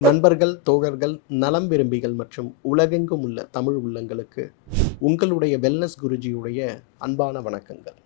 நண்பர்கள் தோழர்கள் நலம் விரும்பிகள் மற்றும் உலகெங்கும் உள்ள தமிழ் உள்ளங்களுக்கு உங்களுடைய வெல்னஸ் குருஜியுடைய அன்பான வணக்கங்கள்.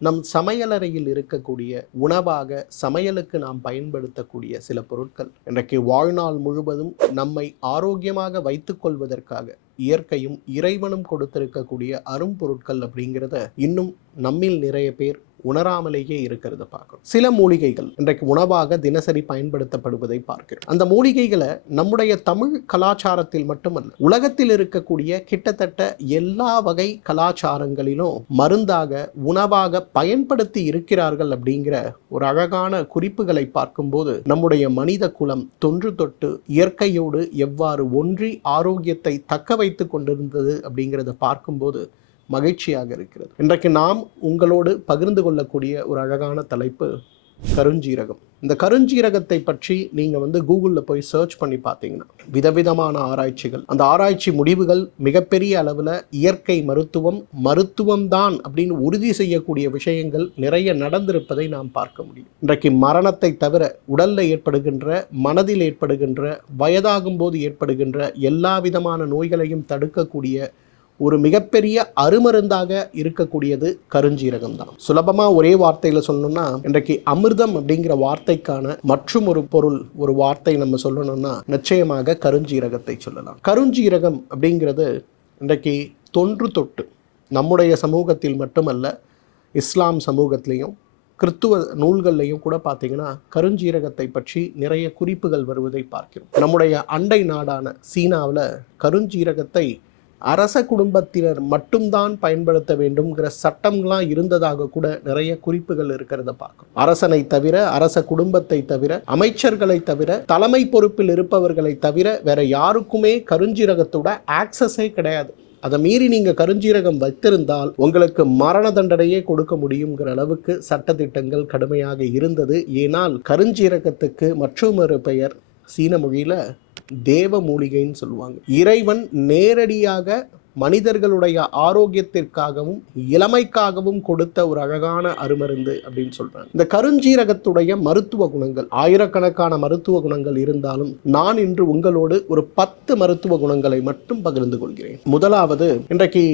நம் சமையலறையில் இருக்கக்கூடிய உணவாக சமையலுக்கு நாம் பயன்படுத்தக்கூடிய சில பொருட்கள் இன்றைக்கு வாழ்நாள் முழுவதும் நம்மை ஆரோக்கியமாக வைத்துக்கொள்வதற்காக இயற்கையும் இறைவனும் கொடுத்திருக்கக்கூடிய அரும்பொருட்கள் அப்படிங்கிறத இன்னும் நம்மில் நிறைய பேர் உணராமலேயே இருக்கிறத பார்க்கிறோம். சில மூலிகைகள் இன்றைக்கு உணவாக தினசரி பயன்படுத்தப்படுவதை பார்க்கிறோம். அந்த மூலிகைகளை நம்முடைய தமிழ் கலாச்சாரத்தில் மட்டுமல்ல உலகத்தில் இருக்கக்கூடிய கிட்டத்தட்ட எல்லா வகை கலாச்சாரங்களிலும் மருந்தாக உணவாக பயன்படுத்தி இருக்கிறார்கள் அப்படிங்கிற ஒரு அழகான குறிப்புகளை பார்க்கும்போது நம்முடைய மனித குலம் தொன்று தொட்டு இயற்கையோடு எவ்வாறு ஒன்றி ஆரோக்கியத்தை தக்க வைத்து கொண்டிருந்தது அப்படிங்கிறத பார்க்கும்போது மகிழ்ச்சியாக இருக்கிறது. இன்றைக்கு நாம் உங்களோடு பகிர்ந்து கொள்ளக்கூடிய ஒரு அழகான தலைப்பு கருஞ்சீரகம். இந்த கருஞ்சீரகத்தை பற்றி நீங்கள் வந்து கூகுளில் போய் சர்ச் பண்ணி பார்த்தீங்கன்னா விதவிதமான ஆராய்ச்சிகள் அந்த ஆராய்ச்சி முடிவுகள் மிகப்பெரிய அளவில் இயற்கை மருத்துவம் மருத்துவம் தான் அப்படின்னு உறுதி செய்யக்கூடிய விஷயங்கள் நிறைய நடந்திருப்பதை நாம் பார்க்க முடியும். இன்றைக்கு மரணத்தை தவிர உடலில் ஏற்படுகின்ற மனதில் ஏற்படுகின்ற வயதாகும் போது ஏற்படுகின்ற எல்லா விதமான நோய்களையும் தடுக்கக்கூடிய ஒரு மிகப்பெரிய அருமருந்தாக இருக்கக்கூடியது கருஞ்சீரகம் தான் சுலபமா ஒரே வார்த்தையில சொல்லணும்னா இன்றைக்கு அமிர்தம் அப்படிங்கிற வார்த்தைக்கான மற்றும் ஒரு பொருள் ஒரு வார்த்தை நம்ம சொல்லணும்னா நிச்சயமாக கருஞ்சீரகத்தை சொல்லலாம். கருஞ்சீரகம் அப்படிங்கிறது இன்றைக்கு தொன்று தொட்டு நம்முடைய சமூகத்தில் மட்டுமல்ல இஸ்லாம் சமூகத்திலையும் கிறித்துவ நூல்கள்லையும் கூட பார்த்தீங்கன்னா கருஞ்சீரகத்தை பற்றி நிறைய குறிப்புகள் வருவதை பார்க்கிறோம். நம்முடைய அண்டை நாடான சீனாவில் கருஞ்சீரகத்தை அரச குடும்பத்தினர் மட்டும்தான் பயன்படுத்த வேண்டும்ங்கிற சட்டம்லாம் இருந்ததாக கூட நிறைய குறிப்புகள் இருக்கிறத பார்க்கும் அரசனை தவிர அரச குடும்பத்தை தவிர அமைச்சர்களை தவிர தலைமை பொறுப்பில் இருப்பவர்களை தவிர வேற யாருக்குமே கருஞ்சீரகத்தோட ஆக்சஸே கிடையாது. அதை மீறி நீங்கள் கருஞ்சீரகம் வைத்திருந்தால் உங்களுக்கு மரண தண்டனையே கொடுக்க முடியுங்கிற அளவுக்கு சட்டத்திட்டங்கள் கடுமையாக இருந்தது. ஏனால் கருஞ்சீரகத்துக்கு மற்றொரு பெயர் சீன மொழியில் தேவ மூலிகைன்னு சொல்லுவாங்க. இறைவன் நேரடியாக மனிதர்களுடைய ஆரோக்கியத்திற்காகவும் இளமைக்காகவும் கொடுத்த ஒரு அழகான அருமருந்து அப்படின்னு சொல்றாங்க. இந்த கருஞ்சீரகத்துடைய மருத்துவ குணங்கள் ஆயிரக்கணக்கான மருத்துவ குணங்கள் இருந்தாலும் நான் இன்று உங்களோடு ஒரு பத்து மருத்துவ குணங்களை மட்டும் பகிர்ந்து கொள்கிறேன். முதலாவது இன்றைக்கு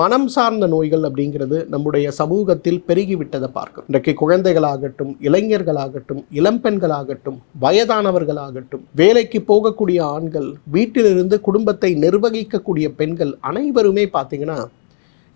மனம் சார்ந்த நோய்கள் அப்படிங்கிறது நம்முடைய சமூகத்தில் பெருகிவிட்டதை பார்க்கும் இன்றைக்கு குழந்தைகளாகட்டும் இளைஞர்களாகட்டும் இளம்பெண்களாகட்டும் வயதானவர்களாகட்டும் வேலைக்கு போகக்கூடிய ஆண்கள் வீட்டிலிருந்து குடும்பத்தை நிர்வகிக்கக்கூடிய பெண்கள் அனைவருமே பார்த்தீங்கன்னா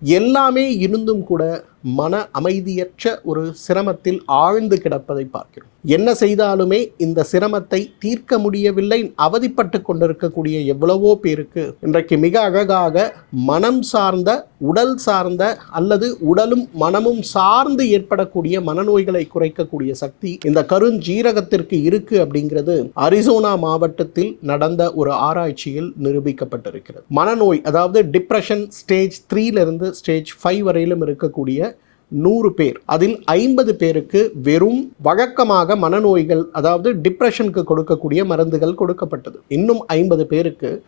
எல்லாமே இருந்தும் கூட மன அமைதியற்ற ஒரு சிரமத்தில் ஆழ்ந்து கிடப்பதை பார்க்கிறோம். என்ன செய்தாலுமே இந்த சிரமத்தை தீர்க்க முடியவில்லை அவதிப்பட்டு கொண்டிருக்கக்கூடிய எவ்வளவோ பேருக்கு இன்றைக்கு மிக அழகாக மனம் சார்ந்த உடல் சார்ந்த அல்லது உடலும் மனமும் சார்ந்து ஏற்படக்கூடிய மனநோய்களை குறைக்கக்கூடிய சக்தி இந்த கருஞ்சீரகத்திற்கு இருக்கு அப்படிங்கிறது அரிசோனா மாவட்டத்தில் நடந்த ஒரு ஆராய்ச்சியில் நிரூபிக்கப்பட்டிருக்கிறது. மனநோய் அதாவது டிப்ரெஷன் ஸ்டேஜ் த்ரீல ஸ்டேஜ் ஃபைவ் வரையிலும் இருக்கக்கூடிய நூறு பேர். அதில் ஐம்பது பேருக்கு வெறும் வழக்கமாக மனநோய்கள் அதாவது டிப்ரெஷனுக்கு கொடுக்கக்கூடிய மருந்துகள் கொடுக்கப்பட்டது. இன்னும் ஐம்பது பேருக்கு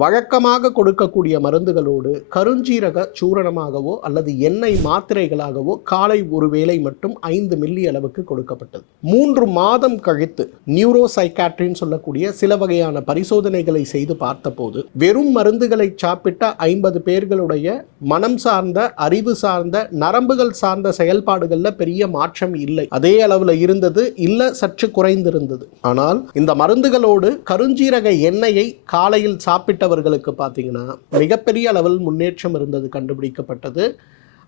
வழக்கமாக கொடுக்கக்கூடிய மருந்துகளோடு கருஞ்சீரக சூரணமாகவோ அல்லது எண்ணெய் மாத்திரைகளாகவோ காலை ஒரு வேளை மட்டும் ஐந்து மில்லி அளவுக்கு கொடுக்கப்பட்டது. மூன்று மாதம் கழித்து நியூரோ சைக்காட்ரின்னு சொல்லக்கூடிய சில வகையான பரிசோதனைகளை செய்து பார்த்தபோது வெறும் மருந்துகளை சாப்பிட்ட ஐம்பது பேர்களுடைய மனம் சார்ந்த அறிவு சார்ந்த நரம்புகள் சார்ந்த செயல்பாடுகளில் பெரிய மாற்றம் இல்லை. அதே அளவில் இருந்தது இல்லை சற்று குறைந்திருந்தது. ஆனால் இந்த மருந்துகளோடு கருஞ்சீரக எண்ணெயை காலையில் சாப்பிட்டு சாப்பிட்டவர்களுக்கு பார்த்தீங்கன்னா மிகப்பெரிய அளவில் முன்னேற்றம் இருந்தது கண்டுபிடிக்கப்பட்டது.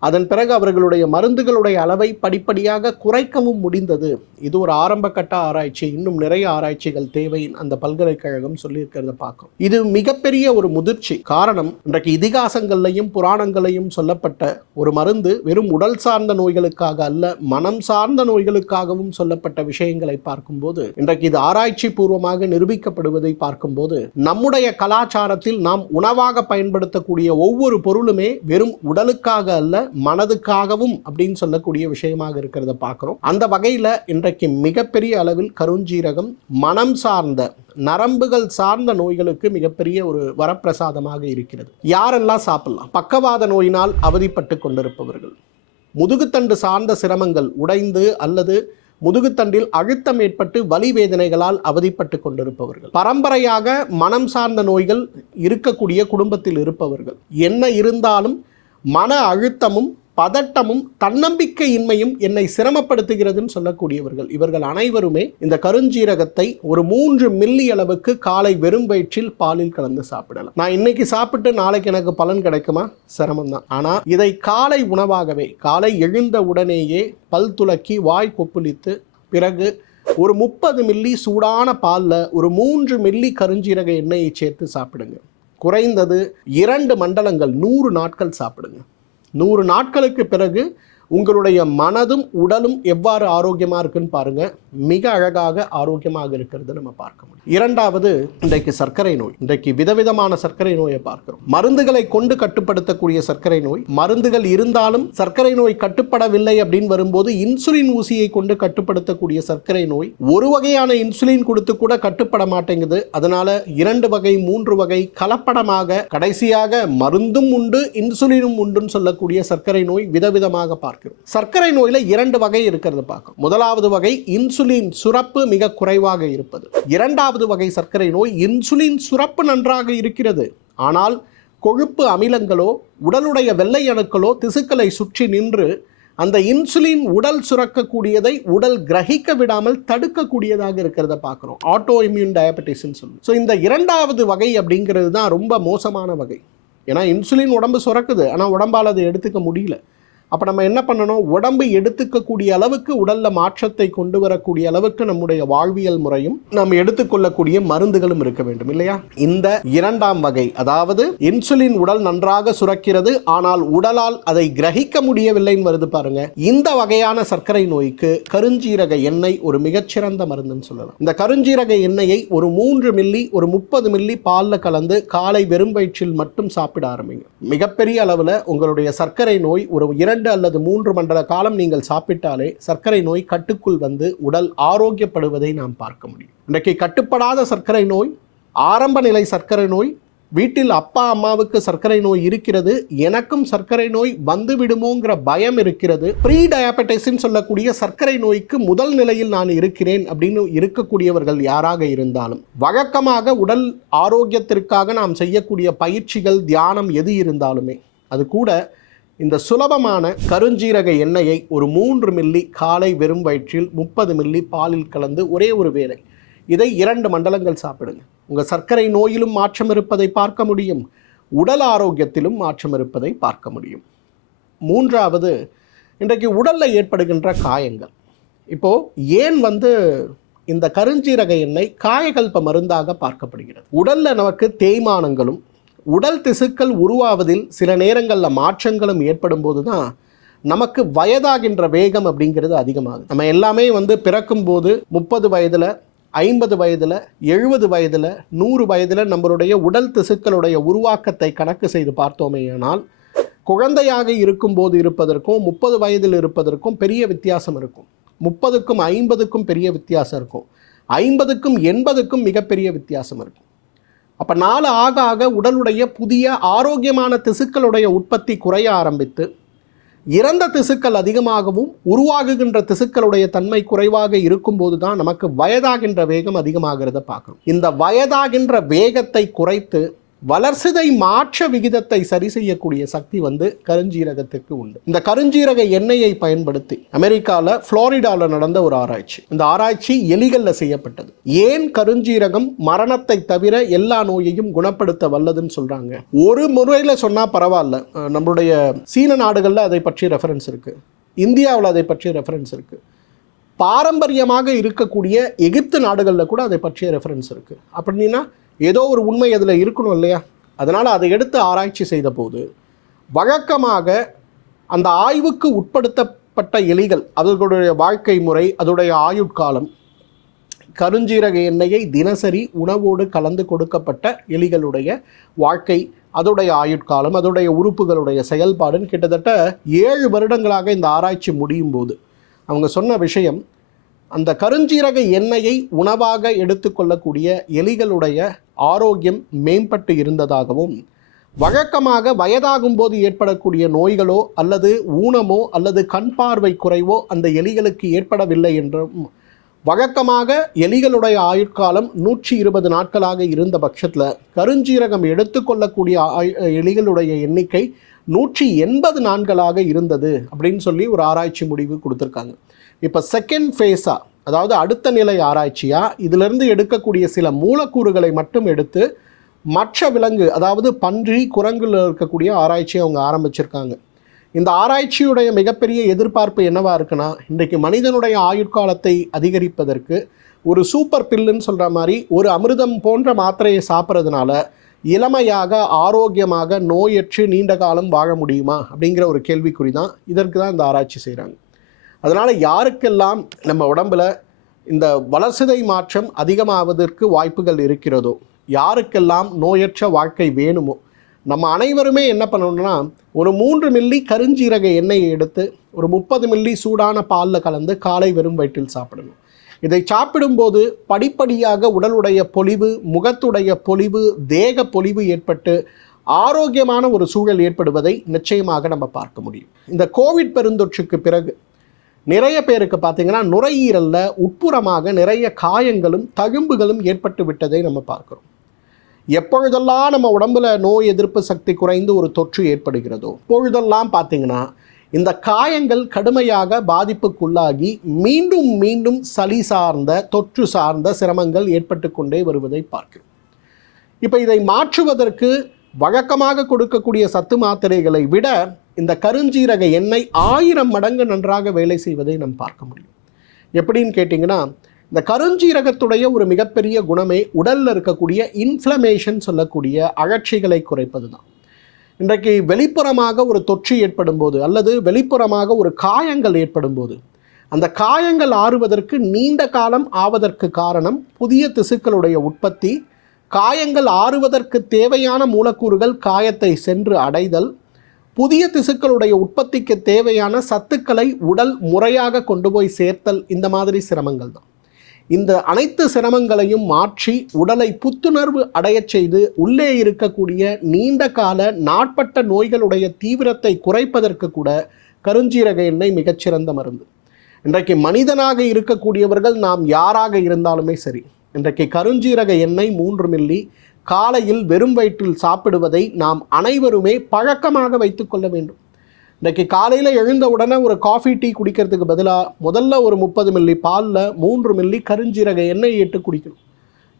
அதன் பிறகு அவர்களுடைய மருந்துகளுடைய அளவை படிப்படியாக குறைக்கவும் முடிந்தது. இது ஒரு ஆரம்ப கட்ட ஆராய்ச்சி. இன்னும் நிறைய ஆராய்ச்சிகள் தேவை. அந்த பல்கலைக்கழகம் சொல்லியிருக்கிறத பார்க்கும் இது மிகப்பெரிய ஒரு முதிர்ச்சி. காரணம் இன்றைக்கு இதிகாசங்கள்லையும் புராணங்களையும் சொல்லப்பட்ட ஒரு மருந்து வெறும் உடல் சார்ந்த நோய்களுக்காக அல்ல மனம் சார்ந்த நோய்களுக்காகவும் சொல்லப்பட்ட விஷயங்களை பார்க்கும்போது இன்றைக்கு இது ஆராய்ச்சி பூர்வமாக நிரூபிக்கப்படுவதை பார்க்கும்போது நம்முடைய கலாச்சாரத்தில் நாம் உணவாக பயன்படுத்தக்கூடிய ஒவ்வொரு பொருளுமே வெறும் உடலுக்காக அல்ல மனதுக்காகவும் அப்படின்னு சொல்லக்கூடிய விஷயமாக இருக்கிறத பார்க்குறோம். அந்த வகையில் இன்றைக்கு மிகப்பெரிய அளவில் கருஞ்சீரகம் மனம் சார்ந்த நரம்புகள் சார்ந்த நோய்களுக்கு மிகப்பெரிய ஒரு வரப்பிரசாதமாக இருக்கிறது. யாரெல்லாம் சாப்பிடலாம்? பக்கவாத நோயினால் அவதிப்பட்டு கொண்டிருப்பவர்கள். முதுகுத்தண்டு சார்ந்த சிரமங்கள் உடைந்து அல்லது முதுகுத்தண்டில் அழுத்தம் ஏற்பட்டு வலி வேதனைகளால் அவதிப்பட்டு கொண்டிருப்பவர்கள். பரம்பரையாக மனம் சார்ந்த நோய்கள் இருக்கக்கூடிய குடும்பத்தில் இருப்பவர்கள். என்ன இருந்தாலும் மன அழுத்தமும் பதட்டமும் தன்னம்பிக்கையின்மையும் என்னை சிரமப்படுத்துகிறதுன்னு சொல்லக்கூடியவர்கள். இவர்கள் அனைவருமே இந்த கருஞ்சீரகத்தை ஒரு மூன்று மில்லி அளவுக்கு காலை வெறும் வயிற்றில் பாலில் கலந்து சாப்பிடலாம். நான் இன்னைக்கு சாப்பிட்டு நாளைக்கு எனக்கு பலன் கிடைக்குமா? சிரமம் தான் ஆனால் இதை காலை உணவாகவே காலை எழுந்த உடனேயே பல் துலக்கி வாய் கொப்புளித்து பிறகு ஒரு முப்பது மில்லி சூடான பாலில் ஒரு மூன்று மில்லி கருஞ்சீரக எண்ணெயை சேர்த்து சாப்பிடுங்க. குறைந்தது இரண்டு மண்டலங்கள் நூறு நாட்கள் சாப்பிடுங்க. நூறு நாட்களுக்கு பிறகு உங்களுடைய மனதும் உடலும் எவ்வாறு ஆரோக்கியமாக இருக்குன்னு பாருங்க. மிக அழகாக ஆரோக்கியமாக இருக்கிறது நம்ம பார்க்க முடியும். இரண்டாவது இன்றைக்கு சர்க்கரை நோய். இன்றைக்கு விதவிதமான சர்க்கரை நோயை பார்க்கிறோம். மருந்துகளை கொண்டு கட்டுப்படுத்தக்கூடிய சர்க்கரை நோய். மருந்துகள் இருந்தாலும் சர்க்கரை நோய் கட்டுப்படவில்லை அப்படின்னு வரும்போது இன்சுலின் ஊசியை கொண்டு கட்டுப்படுத்தக்கூடிய சர்க்கரை நோய். ஒரு வகையான இன்சுலின் கொடுத்து கூட கட்டுப்பட மாட்டேங்குது. அதனால இரண்டு வகை மூன்று வகை கலப்படமாக கடைசியாக மருந்தும் உண்டு இன்சுலினும் உண்டுன்னு சொல்லக்கூடிய சர்க்கரை நோய் விதவிதமாக பார்க்கிறோம். சர்க்கரை நோயில இரண்டு வகை இருக்கிறது பார்க்கும் முதலாவது வகை இன்சுலின் சுரப்பு மிக குறைவாக இருப்பது. இரண்டாவது வகை சர்க்கரை நோய் இன்சுலின் சுரப்பு நன்றாக இருக்கிறது. ஆனால் கொழுப்பு அமிலங்களோ உடலுடைய வெள்ளை அணுக்களோ திசுக்களை சுற்றி நின்று அந்த இன்சுலின் உடல் சுரக்கக்கூடியதை உடல் கிரகிக்க விடாமல் தடுக்கக்கூடியதாக இருக்கிறத பார்க்குறோம். ஆட்டோ இம்யூன் டயபெட்டிஸ்ன்னு சொல்லி ஸோ இந்த இரண்டாவது வகை அப்படிங்கிறது தான் ரொம்ப மோசமான வகை. ஏன்னா இன்சுலின் உடம்பு சுரக்குது. ஆனால் உடம்பால் அதை எடுத்துக்க முடியல. அப்போ நம்ம என்ன பண்ணணும்? உடம்பு எடுத்துக்கக்கூடிய அளவுக்கு உடலில் மாற்றத்தை கொண்டு வரக்கூடிய அளவுக்கு நம்முடைய வாழ்வியல் முறையும் நம்ம எடுத்துக்கொள்ளக்கூடிய மருந்துகளும் இருக்க வேண்டும் இல்லையா? இந்த இரண்டாம் வகை அதாவது இன்சுலின் உடல் நன்றாக சுரக்கிறது ஆனால் உடலால் அதை கிரகிக்க முடியவில்லைன்னு வருது பாருங்க. இந்த வகையான சர்க்கரை நோய்க்கு கருஞ்சீரக எண்ணெய் ஒரு மிகச்சிறந்த மருந்துன்னு சொல்லலாம். இந்த கருஞ்சீரக எண்ணெயை ஒரு மூன்று மில்லி ஒரு முப்பது மில்லி பாலில் கலந்து காலை வெறும் வயிற்றில் மட்டும் சாப்பிட ஆரம்பிங்க. மிகப்பெரிய அளவில் உங்களுடைய சர்க்கரை நோய் ஒரு இரண்டு அல்லது மூன்று மண்டல காலம் நீங்கள் சாப்பிட்டாலே சர்க்கரை நோய் கட்டுக்குள் வந்து உடல் ஆரோக்கியப்படுவதை நாம் பார்க்க முடியும். இன்றைக்கு கட்டுப்படாத சர்க்கரை நோய் ஆரம்ப நிலை சர்க்கரை நோய் வீட்டில் அப்பா அம்மாவுக்கு சர்க்கரை நோய் இருக்கிறது எனக்கும் சர்க்கரை நோய் வந்து விடுமோங்கிற பயம் இருக்கிறது ப்ரீ டயாபெட்டிஸ்ன்னு சொல்லக்கூடிய சர்க்கரை நோய்க்கு முதல் நிலையில் நான் இருக்கிறேன் அப்படின்னு இருக்கக்கூடியவர்கள் யாராக இருந்தாலும் வழக்கமாக உடல் ஆரோக்கியத்திற்காக நாம் செய்யக்கூடிய பயிற்சிகள் தியானம் எது இருந்தாலுமே அது கூட இந்த சுலபமான கருஞ்சீரக எண்ணெயை ஒரு மூன்று மில்லி காலை வெறும் வயிற்றில் முப்பது மில்லி பாலில் கலந்து ஒரே ஒரு வேளை. இதை இரண்டு மண்டலங்கள் சாப்பிடுங்க. உங்கள் சர்க்கரை நோயிலும் மாற்றம் இருப்பதை பார்க்க முடியும். உடல் ஆரோக்கியத்திலும் மாற்றம் இருப்பதை பார்க்க முடியும். மூன்றாவது இன்றைக்கு உடலில் ஏற்படுகின்ற காயங்கள். இப்போது ஏன் வந்து இந்த கருஞ்சீரக எண்ணெய் காயகல்ப மருந்தாக பார்க்கப்படுகிறது? உடலில் நமக்கு தேய்மானங்களும் உடல் திசுக்கள் உருவாவதில் சில நேரங்களில் மாற்றங்களும் ஏற்படும் போது தான் நமக்கு வயதாகின்ற வேகம் அப்படிங்கிறது அதிகமாகுது. நம்ம எல்லாமே வந்து பிறக்கும் போது முப்பது வயதில் ஐம்பது வயதில் எழுபது வயதில் நூறு வயதில் நம்மளுடைய உடல் திசுக்களுடைய உருவாக்கத்தை கணக்கு செய்து பார்த்தோமேயானால் குழந்தையாக இருக்கும்போது இருப்பதற்கும் முப்பது வயதில் இருப்பதற்கும் பெரிய வித்தியாசம் இருக்கும். முப்பதுக்கும் ஐம்பதுக்கும் பெரிய வித்தியாசம் இருக்கும். ஐம்பதுக்கும் எண்பதுக்கும் மிகப்பெரிய வித்தியாசம் இருக்கும். அப்போ நாள் ஆக ஆக உடலுடைய புதிய ஆரோக்கியமான திசுக்களுடைய உற்பத்தி குறைய ஆரம்பித்து இறந்த திசுக்கள் அதிகமாகவும் உருவாகுகின்ற திசுக்களுடைய தன்மை குறைவாக இருக்கும்போது தான் நமக்கு வயதாகின்ற வேகம் அதிகமாகிறத பார்க்கணும். இந்த வயதாகின்ற வேகத்தை குறைத்து வளர்சிதை மாற்ற விகிதத்தை சரி செய்யக்கூடிய சக்தி வந்து கருஞ்சீரகத்திற்கு உண்டு. இந்த கருஞ்சீரக எண்ணெயை பயன்படுத்தி அமெரிக்காவில் ஃப்ளோரிடாவில் நடந்த ஒரு ஆராய்ச்சி. இந்த ஆராய்ச்சி எலிகளில் செய்யப்பட்டது. ஏன் கருஞ்சீரகம் மரணத்தை தவிர எல்லா நோயையும் குணப்படுத்த வல்லதுன்னு சொல்றாங்க? ஒரு முறையில் சொன்னால் பரவாயில்ல. நம்மளுடைய சீன நாடுகளில் அதை பற்றி ரெஃபரன்ஸ் இருக்கு. இந்தியாவில் அதை பற்றி ரெஃபரன்ஸ் இருக்கு. பாரம்பரியமாக இருக்கக்கூடிய எகிப்து நாடுகளில் கூட அதை பற்றிய ரெஃபரன்ஸ் இருக்குது அப்படின்னா ஏதோ ஒரு உண்மை அதில் இருக்கணும் இல்லையா? அதனால் அதை எடுத்து ஆராய்ச்சி செய்த போது வழக்கமாக அந்த ஆய்வுக்கு உட்படுத்தப்பட்ட எலிகள் அவர்களுடைய வாழ்க்கை முறை அதோடைய ஆயுட்காலம் கருஞ்சீரக எண்ணெயை தினசரி உணவோடு கலந்து கொடுக்கப்பட்ட எலிகளுடைய வாழ்க்கை அதோடைய ஆயுட்காலம் அதோடைய உறுப்புகளுடைய செயல்பாடுன்னு கிட்டத்தட்ட ஏழு வருடங்களாக இந்த ஆராய்ச்சி முடியும் போது அவங்க சொன்ன விஷயம் அந்த கருஞ்சீரக எண்ணெயை உணவாக எடுத்துக்கொள்ளக்கூடிய எலிகளுடைய ஆரோக்கியம் மேம்பட்டு இருந்ததாகவும் வழக்கமாக வயதாகும் போது ஏற்படக்கூடிய நோய்களோ அல்லது ஊனமோ அல்லது கண் பார்வை குறைவோ அந்த எலிகளுக்கு ஏற்படவில்லை என்றும் வழக்கமாக எலிகளுடைய ஆயுட்காலம் நூற்றி இருபது நாட்களாக இருந்த பட்சத்தில் கருஞ்சீரகம் எடுத்துக்கொள்ளக்கூடிய எலிகளுடைய எண்ணிக்கை நூற்றி எண்பது நாட்களாக இருந்தது அப்படின்னு சொல்லி ஒரு ஆராய்ச்சி முடிவு கொடுத்துருக்காங்க. இப்போ செகண்ட் ஃபேஸாக அதாவது அடுத்த நிலை ஆராய்ச்சியாக இதிலிருந்து எடுக்கக்கூடிய சில மூலக்கூறுகளை மட்டும் எடுத்து மற்ற விலங்கு அதாவது பன்றி குரங்குல இருக்கக்கூடிய ஆராய்ச்சியை அவங்க ஆரம்பிச்சிருக்காங்க. இந்த ஆராய்ச்சியுடைய மிகப்பெரிய எதிர்பார்ப்பு என்னவா இருக்குன்னா இன்றைக்கு மனிதனுடைய ஆயுட்காலத்தை அதிகரிப்பதற்கு ஒரு சூப்பர் பில்லுன்னு சொல்கிற மாதிரி ஒரு அமிர்தம் போன்ற மாத்திரையை சாப்பிட்றதுனால இளமையாக ஆரோக்கியமாக நோயற்று நீண்ட காலம் வாழ முடியுமா அப்படிங்கிற ஒரு கேள்விக்குறி தான் இதற்கு தான் இந்த ஆராய்ச்சி செய்கிறாங்க அதனால் யாருக்கெல்லாம் நம்ம உடம்புல இந்த வளர்சிதை மாற்றம் அதிகமாவதற்கு வாய்ப்புகள் இருக்கிறதோ யாருக்கெல்லாம் நோயற்ற வாழ்க்கை வேணுமோ நம்ம அனைவருமே என்ன பண்ணணும்னா ஒரு மூன்று மில்லி கருஞ்சீரக எண்ணெயை எடுத்து ஒரு முப்பது மில்லி சூடான பாலில் கலந்து காலை வெறும் வயிற்றில் சாப்பிடணும். இதை சாப்பிடும்போது படிப்படியாக உடலுடைய பொலிவு முகத்துடைய பொலிவு தேக பொலிவு ஏற்பட்டு ஆரோக்கியமான ஒரு சூழல் ஏற்படுவதை நிச்சயமாக நம்ம பார்க்க முடியும். இந்த கோவிட் பெருந்தொற்றுக்கு பிறகு நிறைய பேருக்கு பார்த்தீங்கன்னா நுரையீரலில் உட்புறமாக நிறைய காயங்களும் தழும்புகளும் ஏற்பட்டு விட்டதை நம்ம பார்க்குறோம். எப்பொழுதெல்லாம் நம்ம உடம்புல நோய் எதிர்ப்பு சக்தி குறைந்து ஒரு தொற்று ஏற்படுகிறதோ பொழுதெல்லாம் பார்த்தீங்கன்னா இந்த காயங்கள் கடுமையாக பாதிப்புக்குள்ளாகி மீண்டும் மீண்டும் சளி சார்ந்த தொற்று சார்ந்த சிரமங்கள் ஏற்பட்டு கொண்டே வருவதை பார்க்கிறோம். இப்போ இதை மாற்றுவதற்கு வழக்கமாக கொடுக்கக்கூடிய சத்து மாத்திரைகளை விட இந்த கருஞ்சீரக எண்ணெய் ஆயிரம் மடங்கு நன்றாக வேலை செய்வதை நாம் பார்க்க முடியும். எப்படின்னு கேட்டிங்கன்னா இந்த கருஞ்சீரகத்துடைய ஒரு மிகப்பெரிய குணமே உடலில் இருக்கக்கூடிய இன்ஃப்ளமேஷன் சொல்லக்கூடிய அழற்சிகளை குறைப்பது தான் இன்றைக்கு வெளிப்புறமாக ஒரு தொற்று ஏற்படும் போது அல்லது வெளிப்புறமாக ஒரு காயங்கள் ஏற்படும் போது அந்த காயங்கள் ஆறுவதற்கு நீண்ட காலம் ஆவதற்கு காரணம் புதிய திசுக்களுடைய உற்பத்தி காயங்கள் ஆறுவதற்கு தேவையான மூலக்கூறுகள் காயத்தை சென்று அடைதல் புதிய திசுக்களுடைய உற்பத்திக்கு தேவையான சத்துக்களை உடல் முறையாக கொண்டு போய் சேர்த்தல் இந்த மாதிரி சிரமங்கள் தான். இந்த அனைத்து சிரமங்களையும் மாற்றி உடலை புத்துணர்வு அடையச் செய்து உள்ளே இருக்கக்கூடிய நீண்ட கால நாட்பட்ட நோய்களுடைய தீவிரத்தை குறைப்பதற்கு கூட கருஞ்சீரக எண்ணெய் மிகச்சிறந்த மருந்து. இன்றைக்கு மனிதனாக இருக்கக்கூடியவர்கள் நாம் யாராக இருந்தாலுமே சரி இன்றைக்கு கருஞ்சீரக எண்ணெய் மூன்று மில்லி காலையில் வெறும் வயிற்றில் சாப்பிடுவதை நாம் அனைவருமே பழக்கமாக வைத்துக்கொள்ள வேண்டும். இன்றைக்கி காலையில் எழுந்த உடனே ஒரு காஃபி டீ குடிக்கிறதுக்கு பதிலாக முதல்ல ஒரு முப்பது மில்லி பாலில் மூன்று மில்லி கருஞ்சீரக எண்ணெய் இட்டு குடிக்கணும்.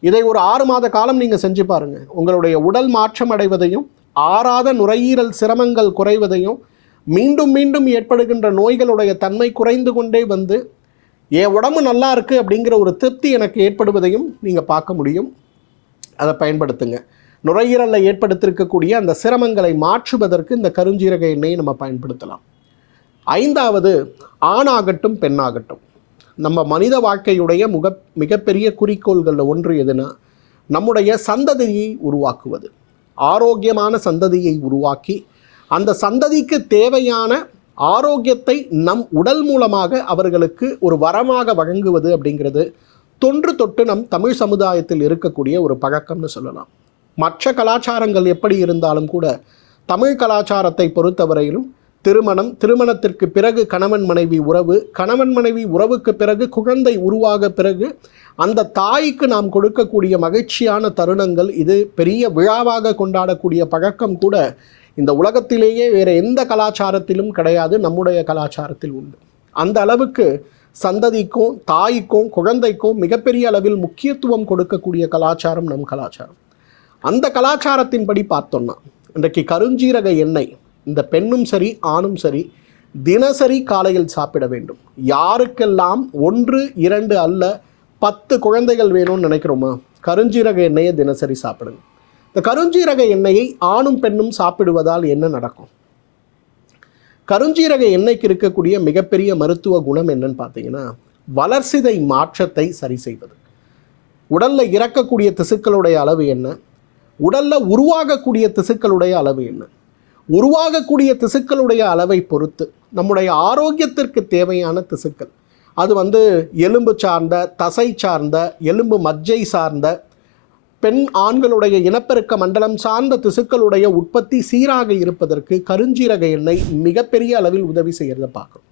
இதை ஒரு ஆறு மாத காலம் நீங்கள் செஞ்சு பாருங்கள் உங்களுடைய உடல் மாற்றம் அடைவதையும் ஆறாத நுரையீரல் சிரமங்கள் குறைவதையும் மீண்டும் மீண்டும் ஏற்படுகின்ற நோய்களுடைய தன்மை குறைந்து கொண்டே வந்து என் உடம்பு நல்லா இருக்குது அப்படிங்கிற ஒரு திருப்தி எனக்கு ஏற்படுவதையும் நீங்கள் பார்க்க முடியும். அதை பயன்படுத்துங்க. நுரையீரலில் ஏற்படுத்தியிருக்கக்கூடிய அந்த சிரமங்களை மாற்றுவதற்கு இந்த கருஞ்சீரக எண்ணெயை நம்ம பயன்படுத்தலாம். ஐந்தாவது ஆணாகட்டும் பெண்ணாகட்டும். நம்ம மனித வாழ்க்கையுடைய முக மிகப்பெரிய குறிக்கோள்களில் ஒன்று எதுனா நம்முடைய சந்ததியை உருவாக்குவது. ஆரோக்கியமான சந்ததியை உருவாக்கி அந்த சந்ததிக்கு தேவையான ஆரோக்கியத்தை நம் உடல் மூலமாக அவர்களுக்கு ஒரு வரமாக வழங்குவது அப்படிங்கிறது தொன்று தொட்டு நம் தமிழ் சமுதாயத்தில் இருக்கக்கூடிய ஒரு பழக்கம்னு சொல்லலாம். மற்ற கலாச்சாரங்கள் எப்படி இருந்தாலும் கூட தமிழ் கலாச்சாரத்தை பொறுத்தவரையிலும் திருமணம் திருமணத்திற்கு பிறகு கணவன் மனைவி உறவு கணவன் மனைவி உறவுக்கு பிறகு குழந்தை உருவாக பிறகு அந்த தாய்க்கு நாம் கொடுக்கக்கூடிய மகிழ்ச்சியான தருணங்கள் இது பெரிய விழாவாக கொண்டாடக்கூடிய பழக்கம் கூட இந்த உலகத்திலேயே வேறு எந்த கலாச்சாரத்திலும் கிடையாது நம்முடைய கலாச்சாரத்தில் உண்டு. அந்த அளவுக்கு சந்ததிக்கும் தாய்க்கும் குழந்தைக்கும் மிகப்பெரிய அளவில் முக்கியத்துவம் கொடுக்கக்கூடிய கலாச்சாரம் நம் கலாச்சாரம். அந்த கலாச்சாரத்தின்படி பார்த்தோம்னா இன்றைக்கு கருஞ்சீரக எண்ணெய் இந்த பெண்ணும் சரி ஆணும் சரி தினசரி காலையில் சாப்பிட வேண்டும். யாருக்கெல்லாம் ஒன்று இரண்டு அல்ல பத்து குழந்தைகள் வேணும்னு நினைக்கிறோமா கருஞ்சீரக எண்ணெயை தினசரி சாப்பிடுங்க. இந்த கருஞ்சீரக எண்ணெயை ஆணும் பெண்ணும் சாப்பிடுவதால் என்ன நடக்கும்? கருஞ்சீரக எண்ணெய்க்கு இருக்கக்கூடிய மிகப்பெரிய மருத்துவ குணம் என்னன்னு பார்த்தீங்கன்னா வளர்சிதை மாற்றத்தை சரி செய்வது. உடலில் இறக்கக்கூடிய திசுக்களுடைய அளவு என்ன? உடலில் உருவாகக்கூடிய திசுக்களுடைய அளவு என்ன? உருவாகக்கூடிய திசுக்களுடைய அளவை பொறுத்து நம்முடைய ஆரோக்கியத்திற்கு தேவையான திசுக்கள். அது வந்து எலும்பு சார்ந்த தசை சார்ந்த எலும்பு மஜ்ஜை சார்ந்த பெண் ஆண்களுடைய இனப்பெருக்க மண்டலம் சார்ந்த திசுக்களுடைய உற்பத்தி சீராக இருப்பதற்கு கருஞ்சீரக எண்ணெய் மிகப்பெரிய அளவில் உதவி செய்கிறத பார்க்குறோம்.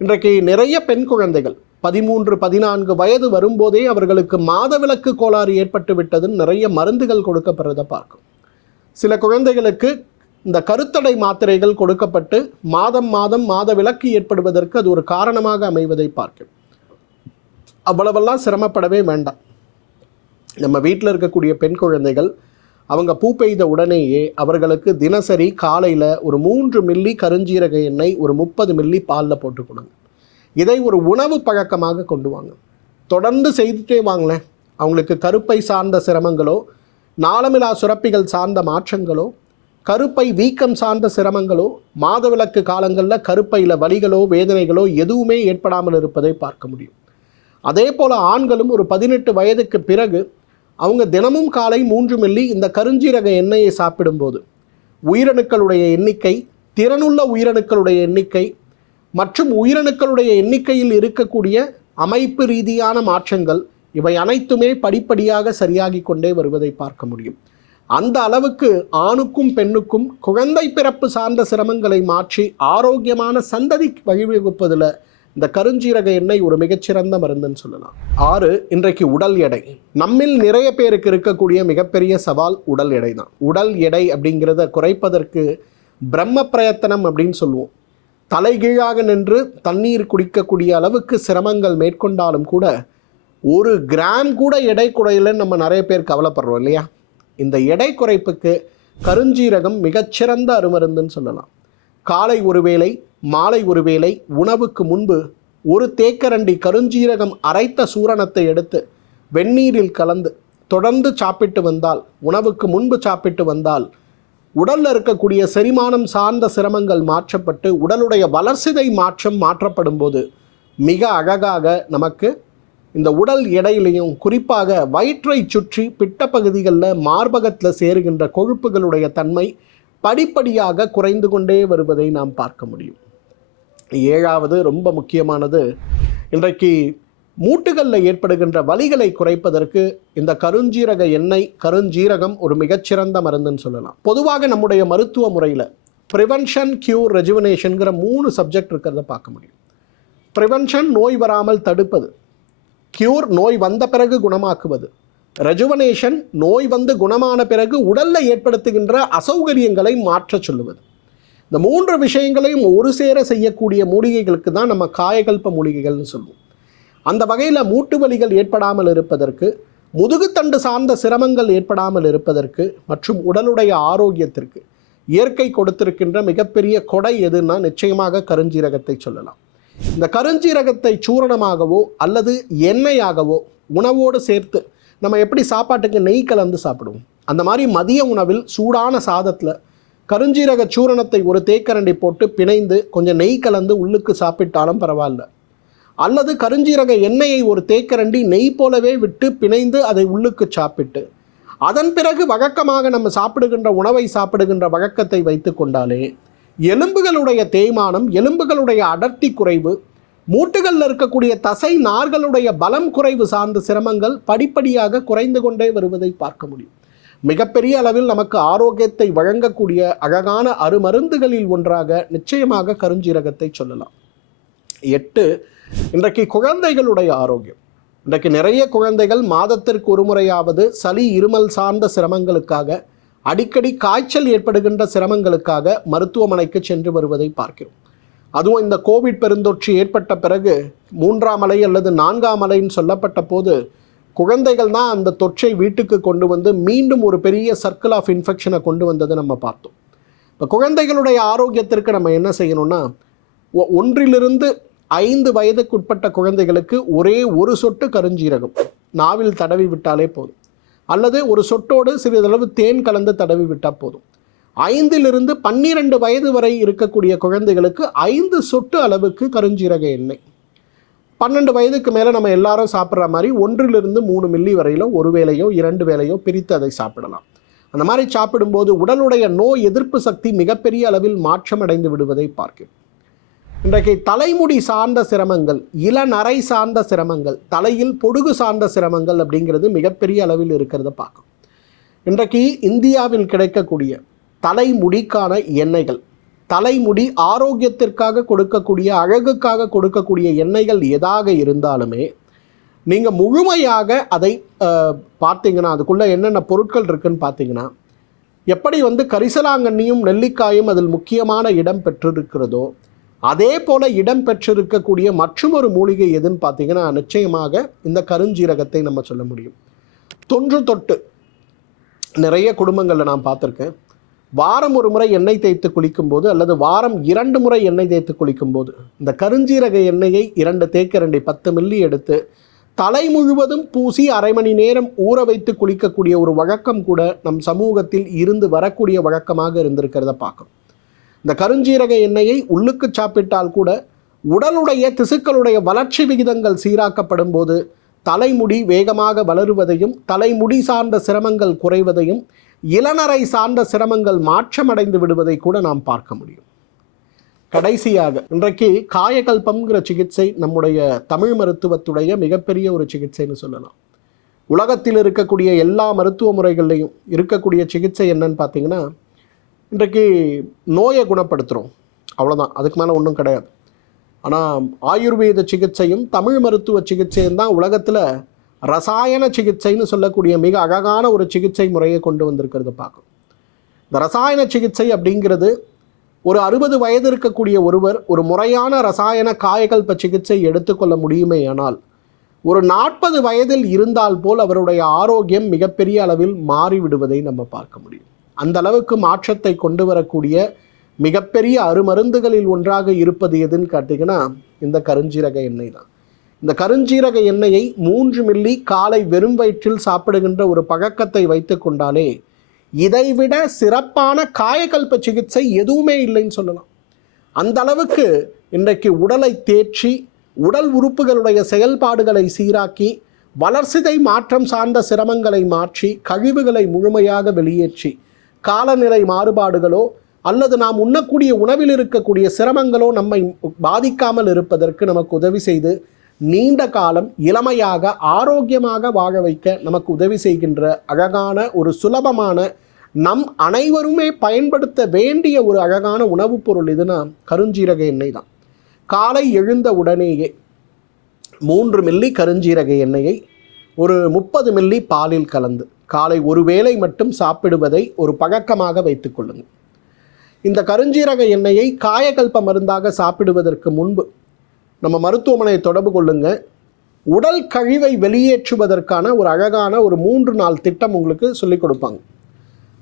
இன்றைக்கு நிறைய பெண் குழந்தைகள் பதிமூன்று பதினான்கு வயது வரும்போதே அவர்களுக்கு மாதவிலக்கு கோளாறு ஏற்பட்டு விட்டதுன்னு நிறைய மருந்துகள் கொடுக்கப்படுறதை பார்க்கும் சில குழந்தைகளுக்கு இந்த கருத்தடை மாத்திரைகள் கொடுக்கப்பட்டு மாதம் மாதம் மாத விலக்கு ஏற்படுவதற்கு அது ஒரு காரணமாக அமைவதை பார்க்கும் அவ்வளவெல்லாம் சிரமப்படவே வேண்டாம். நம்ம வீட்டில் இருக்கக்கூடிய பெண் குழந்தைகள் அவங்க பூ பெய்த உடனேயே அவர்களுக்கு தினசரி காலையில் ஒரு மூன்று மில்லி கருஞ்சீரக எண்ணெய் ஒரு முப்பது மில்லி பாலில் போட்டு கொடுங்க இதை ஒரு உணவு பழக்கமாக கொண்டு வாங்க. தொடர்ந்து செய்துட்டே வாங்களேன். அவங்களுக்கு கருப்பை சார்ந்த சிரமங்களோ நாளமிலா சுரப்பிகள் சார்ந்த மாற்றங்களோ கருப்பை வீக்கம் சார்ந்த சிரமங்களோ மாதவிலக்கு காலங்களில் கருப்பையில் வலிகளோ வேதனைகளோ எதுவுமே ஏற்படாமல் இருப்பதை பார்க்க முடியும். அதே போல் ஆண்களும் ஒரு பதினெட்டு வயதுக்கு பிறகு அவங்க தினமும் காலை மூன்று மில்லி இந்த கருஞ்சீரக எண்ணெயை சாப்பிடும்போது உயிரணுக்களுடைய எண்ணிக்கை திறனுள்ள உயிரணுக்களுடைய எண்ணிக்கை மற்றும் உயிரணுக்களுடைய எண்ணிக்கையில் இருக்கக்கூடிய அமைப்பு ரீதியான மாற்றங்கள் இவை அனைத்துமே படிப்படியாக சரியாகி கொண்டே வருவதை பார்க்க முடியும். அந்த அளவுக்கு ஆணுக்கும் பெண்ணுக்கும் குழந்தை பிறப்பு சார்ந்த சிரமங்களை மாற்றி ஆரோக்கியமான சந்ததி வழிவகுப்பதில் இந்த கருஞ்சீரக எண்ணெய் ஒரு மிகச்சிறந்த மருந்துன்னு சொல்லலாம். ஆறு இன்றைக்கு உடல் எடை. நம்மில் நிறைய பேருக்கு இருக்கக்கூடிய மிகப்பெரிய சவால் உடல் எடை தான். உடல் எடை அப்படிங்கிறத குறைப்பதற்கு பிரம்ம பிரயத்தனம் அப்படின்னு சொல்லுவோம். தலைகீழாக நின்று தண்ணீர் குடிக்கக்கூடிய அளவுக்கு சிரமங்கள் மேற்கொண்டாலும் கூட ஒரு கிராம் கூட எடை குறையலன்னு நம்ம நிறைய பேர் கவலைப்படுறோம் இல்லையா? இந்த எடை குறைப்புக்கு கருஞ்சீரகம் மிகச்சிறந்த அருமருந்துன்னு சொல்லலாம். காலை ஒரு வேளை மாலை ஒருவேளை உணவுக்கு முன்பு ஒரு தேக்கரண்டி கருஞ்சீரகம் அரைத்த சூரணத்தை எடுத்து வெந்நீரில் கலந்து தொடர்ந்து சாப்பிட்டு வந்தால் உணவுக்கு முன்பு சாப்பிட்டு வந்தால் உடலில் இருக்கக்கூடிய செரிமானம் சார்ந்த சிரமங்கள் மாற்றப்பட்டு உடலுடைய வளர்சிதை மாற்றம் மாற்றப்படும் போது மிக அழகாக நமக்கு இந்த உடல் எடையிலையும் குறிப்பாக வயிற்றை சுற்றி பிட்ட பகுதிகளில் மார்பகத்தில் சேருகின்ற கொழுப்புகளுடைய தன்மை படிப்படியாக குறைந்து கொண்டே வருவதை நாம் பார்க்க முடியும். ஏழாவது ரொம்ப முக்கியமானது இன்றைக்கு மூட்டுகளில் ஏற்படுகின்ற வலிகளை குறைப்பதற்கு இந்த கருஞ்சீரக எண்ணெய் கருஞ்சீரகம் ஒரு மிகச்சிறந்த மருந்துன்னு சொல்லலாம். பொதுவாக நம்முடைய மருத்துவ முறையில் ப்ரிவென்ஷன் கியூர் ரெஜுவனேஷனுங்கிற மூணு சப்ஜெக்ட் இருக்கிறத பார்க்க முடியும். ப்ரிவென்ஷன் நோய் வராமல் தடுப்பது கியூர் நோய் வந்த பிறகு குணமாக்குவது ரெஜுவனேஷன் நோய் வந்து குணமான பிறகு உடலில் ஏற்படுத்துகின்ற அசௌகரியங்களை மாற்றச் சொல்லுவது. இந்த மூன்று விஷயங்களையும் ஒரு சேர செய்யக்கூடிய மூலிகைகளுக்கு தான் நம்ம காயகல்ப மூலிகைகள்னு சொல்லுவோம். அந்த வகையில் மூட்டு வலிகள் ஏற்படாமல் இருப்பதற்கு முதுகுத்தண்டு சார்ந்த சிரமங்கள் ஏற்படாமல் இருப்பதற்கு மற்றும் உடலுடைய ஆரோக்கியத்திற்கு இயற்கை கொடுத்திருக்கின்ற மிகப்பெரிய கொடை எதுன்னா நிச்சயமாக கருஞ்சீரகத்தை சொல்லலாம். இந்த கருஞ்சீரகத்தை சூரணமாகவோ அல்லது எண்ணெயாகவோ உணவோடு சேர்த்து நம்ம எப்படி சாப்பாட்டுக்கு நெய் கலந்து சாப்பிடுவோம்? அந்த மாதிரி மதிய உணவில் சூடான சாதத்தில் கருஞ்சீரக சூரணத்தை ஒரு தேக்கரண்டி போட்டு பிணைந்து கொஞ்சம் நெய் கலந்து உள்ளுக்கு சாப்பிட்டாலும் பரவாயில்ல. அல்லது கருஞ்சீரக எண்ணெயை ஒரு தேக்கரண்டி நெய் போலவே விட்டு பிணைந்து அதை உள்ளுக்கு சாப்பிட்டு அதன் பிறகு வழக்கமாக நம்ம சாப்பிடுகின்ற உணவை சாப்பிடுகின்ற வழக்கத்தை வைத்து கொண்டாலே எலும்புகளுடைய தேய்மானம் எலும்புகளுடைய அடர்த்தி குறைவு மூட்டுகளில் இருக்கக்கூடிய தசை நார்களுடைய பலம் குறைவு சார்ந்த சிரமங்கள் படிப்படியாக குறைந்து கொண்டே வருவதை பார்க்க முடியும். மிகப்பெரிய அளவில் நமக்கு ஆரோக்கியத்தை வழங்கக்கூடிய அழகான அருமருந்துகளில் ஒன்றாக நிச்சயமாக கருஞ்சீரகத்தை சொல்லலாம். எட்டு இன்றைக்கு குழந்தைகளுடைய ஆரோக்கியம். இன்றைக்கு நிறைய குழந்தைகள் மாதத்திற்கு ஒரு முறையாவது சளி இருமல் சார்ந்த சிரமங்களுக்காக அடிக்கடி காய்ச்சல் ஏற்படுகின்ற சிரமங்களுக்காக மருத்துவமனைக்கு சென்று வருவதை பார்க்கிறோம். அதுவும் இந்த கோவிட் பெருந்தொற்று ஏற்பட்ட பிறகு மூன்றாம் அலை அல்லது நான்காம் அலைன்னு சொல்லப்பட்ட போது குழந்தைகள் தான் அந்த தொற்றை வீட்டுக்கு கொண்டு வந்து மீண்டும் ஒரு பெரிய சர்க்கிள் ஆஃப் இன்ஃபெக்ஷனை கொண்டு வந்ததை நம்ம பார்த்தோம். இப்போ குழந்தைகளுடைய ஆரோக்கியத்திற்கு நம்ம என்ன செய்யணும்னா ஒ- ஒன்றிலிருந்து ஐந்து வயதுக்குட்பட்ட குழந்தைகளுக்கு ஒரே ஒரு சொட்டு கருஞ்சீரகம். நாவில் தடவி விட்டாலே போதும். அல்லது ஒரு சொட்டோடு சிறிதளவு தேன் கலந்து தடவி விட்டால் போதும். ஐந்திலிருந்து பன்னிரண்டு வயது வரை இருக்கக்கூடிய குழந்தைகளுக்கு ஐந்து சொட்டு அளவுக்கு கருஞ்சீரக எண்ணெய். பன்னெண்டு வயதுக்கு மேலே நம்ம எல்லாரும் சாப்பிட்ற மாதிரி ஒன்றிலிருந்து மூணு மில்லி வரையிலும் ஒரு வேளையோ இரண்டு வேளையோ பிரித்து அதை சாப்பிடலாம். அந்த மாதிரி சாப்பிடும்போது உடலுடைய நோய் எதிர்ப்பு சக்தி மிகப்பெரிய அளவில் மாற்றம் அடைந்து விடுவதை பார்க்கிறோம். இன்றைக்கு தலைமுடி சார்ந்த சிரமங்கள் இளநரை சார்ந்த சிரமங்கள் தலையில் பொடுகு சார்ந்த சிரமங்கள் அப்படிங்கிறது மிகப்பெரிய அளவில் இருக்கிறத பார்க்கும் இன்றைக்கு இந்தியாவில் கிடைக்கக்கூடிய தலைமுடிக்கான எண்ணெய்கள் தலைமுடி ஆரோக்கியத்திற்காக கொடுக்கக்கூடிய அழகுக்காக கொடுக்கக்கூடிய எண்ணெய்கள் எதாக இருந்தாலுமே நீங்கள் முழுமையாக அதை பார்த்தீங்கன்னா அதுக்குள்ளே என்னென்ன பொருட்கள் இருக்குன்னு பார்த்தீங்கன்னா எப்படி வந்து கரிசலாங்கண்ணியும் நெல்லிக்காயும் அதில் முக்கியமான இடம் பெற்றிருக்கிறதோ அதே போல் இடம் பெற்றிருக்கக்கூடிய மற்றொரு மூலிகை எதுன்னு பார்த்தீங்கன்னா நிச்சயமாக இந்த கருஞ்சீரகத்தை நம்ம சொல்ல முடியும். தொன்று தொட்டு நிறைய குடும்பங்களில் நான் பார்த்துருக்கேன். வாரம் ஒரு முறை எண்ணெய் தேய்த்து குளிக்கும்போது அல்லது வாரம் இரண்டு முறை எண்ணெய் தேய்த்து குளிக்கும்போது இந்த கருஞ்சீரக எண்ணெயை இரண்டு தேக்கரண்டி பத்து மில்லி எடுத்து தலை முழுவதும் பூசி அரை மணி நேரம் ஊற வைத்து குளிக்கக்கூடிய ஒரு வழக்கம் கூட நம் சமூகத்தில் இருந்து வரக்கூடிய வழக்கமாக இருந்திருக்கிறத பார்க்கும் இந்த கருஞ்சீரக எண்ணெயை உள்ளுக்கு சாப்பிட்டால் கூட உடலுடைய திசுக்களுடைய வளர்ச்சி விகிதங்கள் சீராக்கப்படும் போது தலைமுடி வேகமாக வளருவதையும் தலைமுடி சார்ந்த சிரமங்கள் குறைவதையும் இளநரை சார்ந்த சிரமங்கள் மாற்றமடைந்து விடுவதை கூட நாம் பார்க்க முடியும். கடைசியாக இன்றைக்கு காயகல்பம்ங்கிற சிகிச்சை நம்முடைய தமிழ் மருத்துவத்துடைய மிகப்பெரிய ஒரு சிகிச்சைன்னு சொல்லலாம். உலகத்தில் இருக்கக்கூடிய எல்லா மருத்துவ முறைகள்லையும் இருக்கக்கூடிய சிகிச்சை என்னன்னு பார்த்தீங்கன்னா இன்றைக்கு நோயை குணப்படுத்துகிறோம் அவ்வளோதான் அதுக்கு மேலே ஒன்றும் கிடையாது. ஆனால் ஆயுர்வேத சிகிச்சையும் தமிழ் மருத்துவ சிகிச்சையும் தான் உலகத்தில் ரசாயன சிகிச்சைன்னு சொல்லக்கூடிய மிக அழகான ஒரு சிகிச்சை முறையை கொண்டு வந்திருக்கிறத பார்க்கும் இந்த ரசாயன சிகிச்சை அப்படிங்கிறது ஒரு அறுபது வயது இருக்கக்கூடிய ஒருவர் ஒரு முறையான ரசாயன காயகல்ப சிகிச்சை எடுத்துக்கொள்ள முடியுமே ஆனால் ஒரு நாற்பது வயதில் இருந்தால் போல் அவருடைய ஆரோக்கியம் மிகப்பெரிய அளவில் மாறிவிடுவதை நம்ம பார்க்க முடியும். அந்த அளவுக்கு மாற்றத்தை கொண்டு வரக்கூடிய மிகப்பெரிய அருமருந்துகளில் ஒன்றாக இருப்பது எதுன்னு கேட்டிங்கன்னா இந்த கருஞ்சீரக எண்ணெய் தான். இந்த கருஞ்சீரக எண்ணெயை மூன்று மில்லி காலை வெறும் வயிற்றில் சாப்பிடுகின்ற ஒரு பழக்கத்தை வைத்து கொண்டாலே இதைவிட சிறப்பான காயக்கல்ப சிகிச்சை எதுவுமே இல்லைன்னு சொல்லலாம். அந்த அளவுக்கு இன்றைக்கு உடலை தேற்றி உடல் உறுப்புகளுடைய செயல்பாடுகளை சீராக்கி வளர்சிதை மாற்றம் சார்ந்த சிரமங்களை மாற்றி கழிவுகளை முழுமையாக வெளியேற்றி காலநிலை மாறுபாடுகளோ அல்லது நாம் உண்ணக்கூடிய உணவில் இருக்கக்கூடிய சிரமங்களோ நம்மை பாதிக்காமல் இருப்பதற்கு நமக்கு உதவி செய்து நீண்ட காலம் இளமையாக ஆரோக்கியமாக வாழ வைக்க நமக்கு உதவி செய்கின்ற அழகான ஒரு சுலபமான நம் அனைவருமே பயன்படுத்த வேண்டிய ஒரு அழகான உணவுப் பொருள் இதுனா கருஞ்சீரக எண்ணெய் தான். காலை எழுந்த உடனேயே மூன்று மில்லி கருஞ்சீரக எண்ணெயை ஒரு முப்பது மில்லி பாலில் கலந்து காலை ஒரு வேளை மட்டும் சாப்பிடுவதை ஒரு பழக்கமாக வைத்துக் கொள்ளுங்கள். இந்த கருஞ்சீரக எண்ணெயை காயகல்ப மருந்தாக சாப்பிடுவதற்கு முன்பு நம்ம மருத்துவமனையை தொடர்பு கொள்ளுங்க. உடல் கழிவை வெளியேற்றுவதற்கான ஒரு அழகான ஒரு மூன்று நாள் திட்டம் உங்களுக்கு சொல்லிக் கொடுப்பாங்க.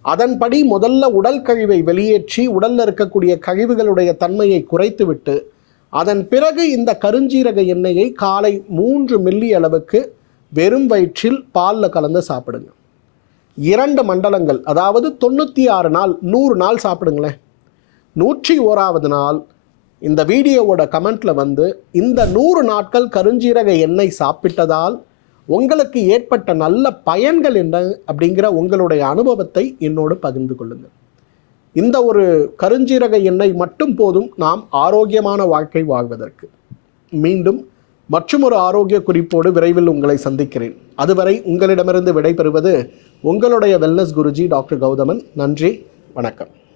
அதன்படி முதல்ல உடல் கழிவை வெளியேற்றி உடலில் இருக்கக்கூடிய கழிவுகளுடைய தன்மையை குறைத்துவிட்டு அதன் பிறகு இந்த கருஞ்சீரக எண்ணெயை காலை மூன்று மில்லி அளவுக்கு வெறும் வயிற்றில் பாலில் கலந்து சாப்பிடுங்க. இரண்டு மண்டலங்கள் அதாவது தொண்ணூற்றி ஆறு நாள் நூறு நாள் சாப்பிடுங்களேன். நூற்றி ஓராவது நாள் இந்த வீடியோவோட கமெண்ட்ல வந்து இந்த நூறு நாட்கள் கருஞ்சீரக எண்ணெய் சாப்பிட்டதால் உங்களுக்கு ஏற்பட்ட நல்ல பயன்கள் என்ன அப்படிங்கிற உங்களுடைய அனுபவத்தை என்னோடு பகிர்ந்து கொள்ளுங்கள். இந்த ஒரு கருஞ்சீரக எண்ணெய் மட்டும் போதும் நாம் ஆரோக்கியமான வாழ்க்கை வாழ்வதற்கு. மீண்டும் மற்றும் ஒரு ஆரோக்கிய குறிப்போடு விரைவில் உங்களை சந்திக்கிறேன். அதுவரை உங்களிடமிருந்து விடைபெறுவது உங்களுடைய வெல்னஸ் குருஜி டாக்டர் கௌதமன். நன்றி வணக்கம்.